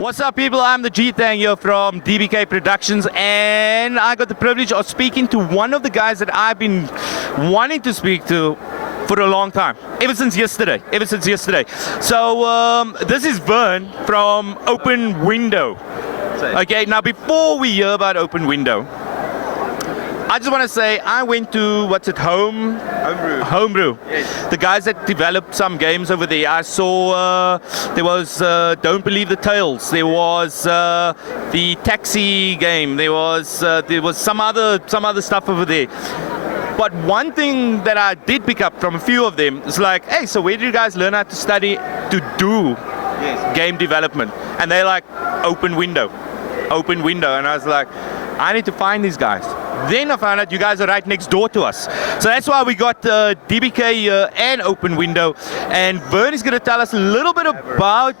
What's up, people? I'm the G-Thang here from DBK Productions, and I got the privilege of speaking to one of the guys that I've been wanting to speak to for a long time, ever since yesterday. So this is Vern from Open Window. Okay, now before we hear about Open Window, I just want to say I went to, Homebrew. Yes. The guys that developed some games over there. I saw there was Don't Believe the Tales. There was the Taxi game. There was some other stuff over there. But one thing that I did pick up from a few of them is like, hey, so where did you guys learn how to study to do game development? And they're like, Open Window. And I was like, I need to find these guys. Then I found out you guys are right next door to us. So that's why we got DBK and Open Window. And Vern is going to tell us a little bit about,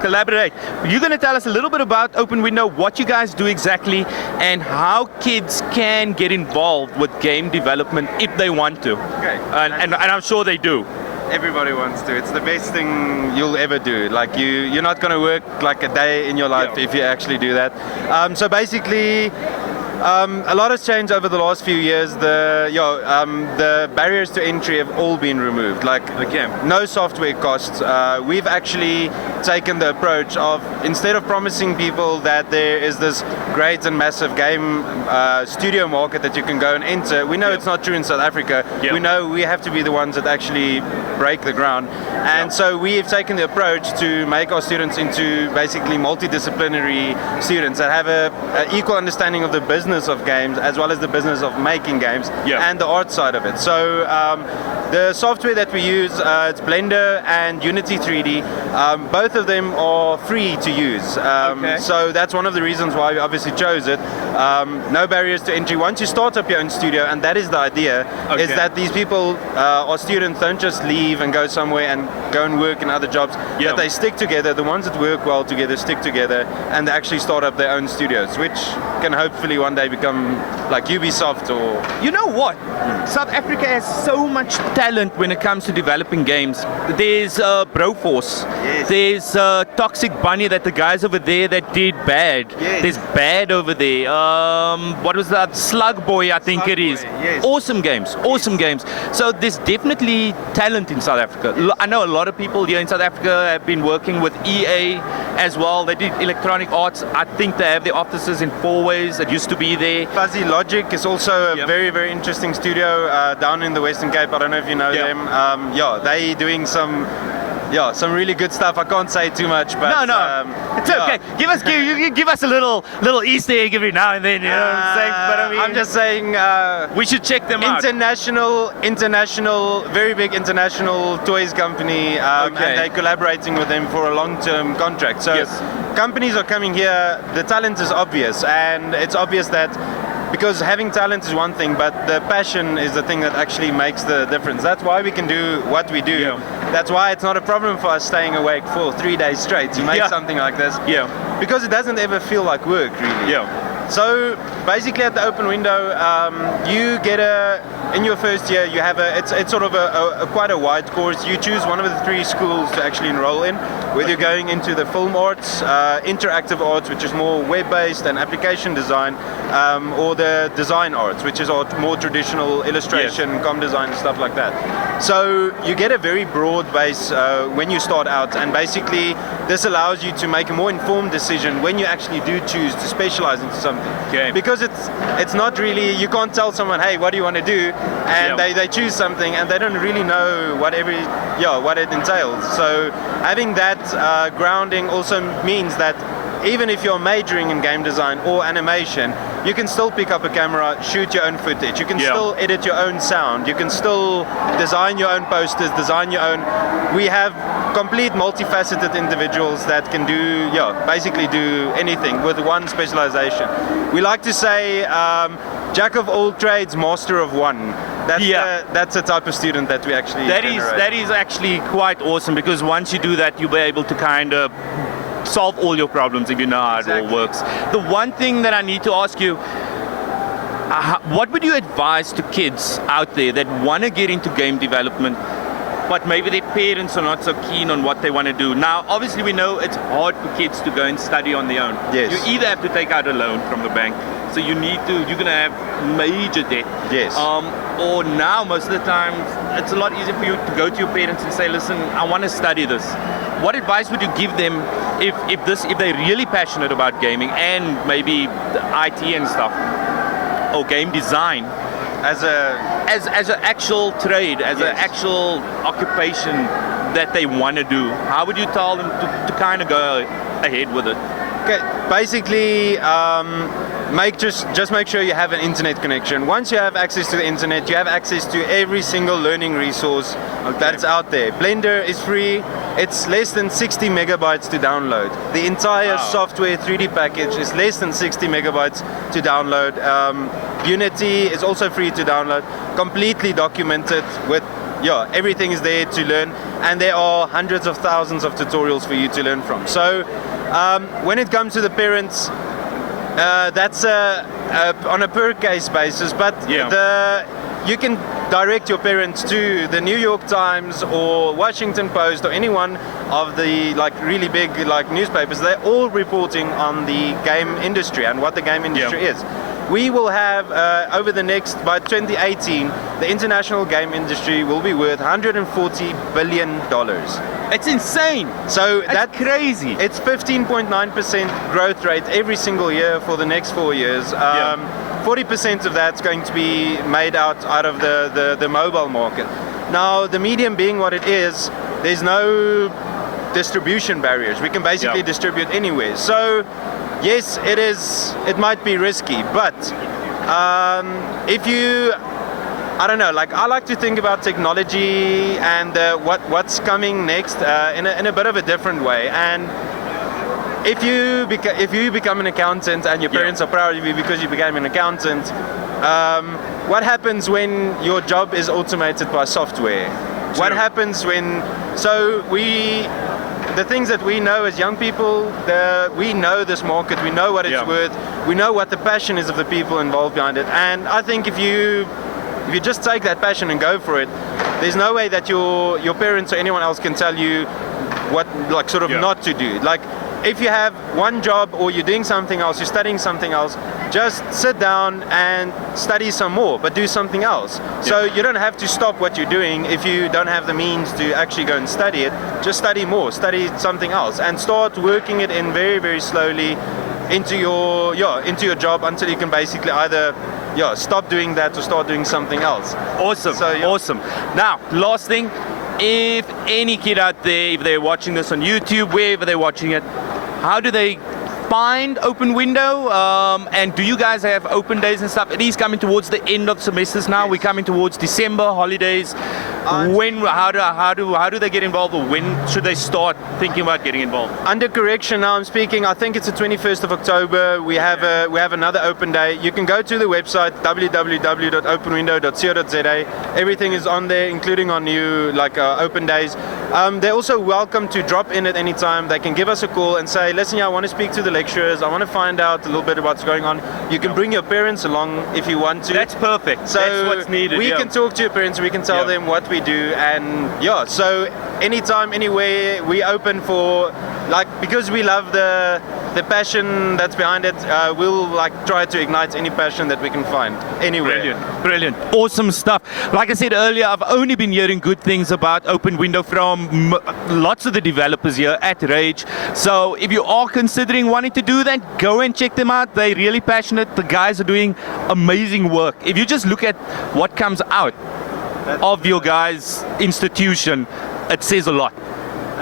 collaborate. You're going to tell us a little bit about Open Window, what you guys do exactly, and how kids can get involved with game development if they want to. Okay. And I'm sure they do. Everybody wants to. It's the best thing you'll ever do. Like you're not going to work like a day in your life if you actually do that. So basically, a lot has changed over the last few years. The barriers to entry have all been removed. Like no software costs. We've actually taken the approach of, instead of promising people that there is this great and massive game studio market that you can go and enter, we know it's not true in South Africa. We know we have to be the ones that actually break the ground. And so we have taken the approach to make our students into basically multidisciplinary students that have an equal understanding of the business of games as well as the business of making games and the art side of it. So the software that we use, it's Blender and Unity 3D. Both of them are free to use. So that's one of the reasons why we obviously chose it. No barriers to entry. Once you start up your own studio, and that is the idea, is that these people, our students, don't just leave and go somewhere and go and work in other jobs, that they stick together. The ones that work well together stick together and they actually start up their own studios, which can hopefully one day become like Ubisoft or... You know what? South Africa has so much talent when it comes to developing games. There's Broforce. There's Toxic Bunny, that the guys over there that did Bad. There's Bad over there. What was that? Slug Boy, I think it is. Awesome games. So there's definitely talent in South Africa. I know a lot of people here in South Africa have been working with EA as well. They did Electronic Arts. I think they have their offices in Fourways. That used to be there. Fuzzy Logic is also a very, very interesting studio down in the Western Cape. I don't know if you know them. They doing some really good stuff. I can't say too much, but it's okay. Give us a little Easter egg every now and then. You know what I'm saying? But I mean, I'm just saying we should check them out. International, very big international toys company, and they're collaborating with them for a long-term contract. So companies are coming here. The talent is obvious, and it's obvious that. Because having talent is one thing, but the passion is the thing that actually makes the difference. That's why we can do what we do. That's why it's not a problem for us staying awake for 3 days straight to make something like this. Because it doesn't ever feel like work, really. So basically at the Open Window, you get in your first year, you have it's sort of quite a wide course. You choose one of the 3 schools to actually enroll in, whether you're going into the film arts, interactive arts, which is more web-based and application design, or the design arts, which is more traditional illustration, comm design and stuff like that. So you get a very broad base when you start out, and basically this allows you to make a more informed decision when you actually do choose to specialize into something. Because it's not really, you can't tell someone, hey, what do you want to do? And they choose something and they don't really know what it entails. So having that grounding also means that even if you're majoring in game design or animation, you can still pick up a camera, shoot your own footage. You can still edit your own sound. You can still design your own posters, design your own. We have complete multifaceted individuals that can do, basically do anything with one specialization. We like to say, jack of all trades, master of one. That's the type of student that we actually generate. That is actually quite awesome, because once you do that, you'll be able to kind of solve all your problems if you know how it all works. The one thing that I need to ask you, what would you advise to kids out there that want to get into game development but maybe their parents are not so keen on what they want to do. Now, obviously, we know it's hard for kids to go and study on their own. Yes. You either have to take out a loan from the bank, so you're going to have major debt. Yes. Or now, most of the time, it's a lot easier for you to go to your parents and say, listen, I want to study this. What advice would you give them if they're really passionate about gaming and maybe the IT and stuff, or game design, as an actual trade, as an actual occupation that they want to do? How would you tell them to kind of go ahead with it? Okay, basically, just make sure you have an internet connection. Once you have access to the internet, you have access to every single learning resource that's out there. Blender is free. It's less than 60 megabytes to download. The entire software 3D package is less than 60 megabytes to download. Unity is also free to download. Completely documented with everything is there to learn, and there are hundreds of thousands of tutorials for you to learn from. So when it comes to the parents, that's on a per case basis, but you can direct your parents to the New York Times or Washington Post or any one of the really big newspapers. They're all reporting on the game industry and what the game industry is. We will have by 2018, the international game industry will be worth $140 billion. It's insane. So that's crazy. It's 15.9% growth rate every single year for the next 4 years. 40% of that's going to be made out of the mobile market. Now, the medium being what it is, there's no distribution barriers. We can basically distribute anywhere. So, yes, it might be risky, but if you, I don't know, I like to think about technology and what's coming next in a bit of a different way. And if you become an accountant and your parents are proud of you because you became an accountant, what happens when your job is automated by software? True. What happens when? So the things that we know as young people, we know this market, we know what it's worth, we know what the passion is of the people involved behind it. And I think if you just take that passion and go for it, there's no way that your parents or anyone else can tell you what not to do. If you have one job or you're doing something else, you're studying something else, just sit down and study some more, but do something else. So you don't have to stop what you're doing if you don't have the means to actually go and study it. Just study more, study something else, and start working it in very, very slowly into your job until you can basically either stop doing that or start doing something else. Awesome. So, awesome. Now, last thing. If any kid out there, if they're watching this on YouTube, wherever they're watching it, how do they find Open Window? And do you guys have open days and stuff? It is coming towards the end of semesters now. We're coming towards December, holidays. How do they get involved, or when should they start thinking about getting involved? Under correction, now I'm speaking, I think it's the 21st of October. We have another open day. You can go to the website www.openwindow.co.za. Everything is on there, including our new open days. They're also welcome to drop in at any time. They can give us a call and say, listen, I want to speak to the lecturers. I want to find out a little bit about what's going on. You can bring your parents along if you want to. That's perfect. So that's what's needed. We can talk to your parents. We can tell them what we do, and so anytime, anywhere, we open for because we love the passion that's behind it. We'll try to ignite any passion that we can find anywhere. Brilliant, awesome stuff. Like I said earlier, I've only been hearing good things about Open Window from lots of the developers here at Rage. So if you are considering wanting to do that, go and check them out. They're really passionate. The guys are doing amazing work. If you just look at what comes out of your guys' institution, it says a lot.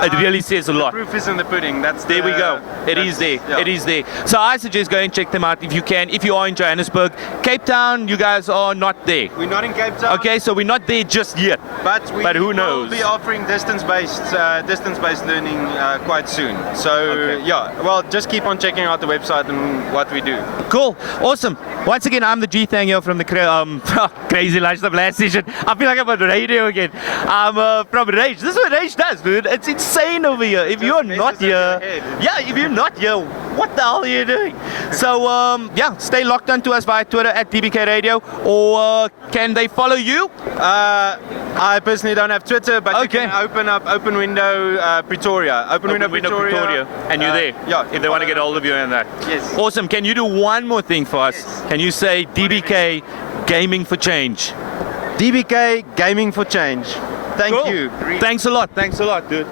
It really says a lot. The proof is in the pudding. There we go. It is there. Yeah. It is there. So I suggest go and check them out if you can. If you are in Johannesburg, Cape Town, you guys are not there. We're not in Cape Town. Okay, so we're not there just yet. But who knows? We'll be offering distance-based learning quite soon. So well, just keep on checking out the website and what we do. Cool, awesome. Once again, I'm the G-Thang here from the Crazy Lunchtime Blast Session. I feel like I'm on radio again. I'm from Rage. This is what Rage does, dude. It's insane. insane over here. If you're not here, yeah, if you're not here, what the hell are you doing? So yeah, stay locked onto us via Twitter at DBK Radio, or can they follow you? I personally don't have Twitter, but you can open up Open Window Pretoria. Open Window Pretoria. And you're there. Yeah. If they want to get hold of you and that. Yes. Awesome. Can you do one more thing for us? Yes. Can you say DBK Gaming for Change? DBK Gaming for Change. Thank you. Thanks a lot. Thanks a lot, dude.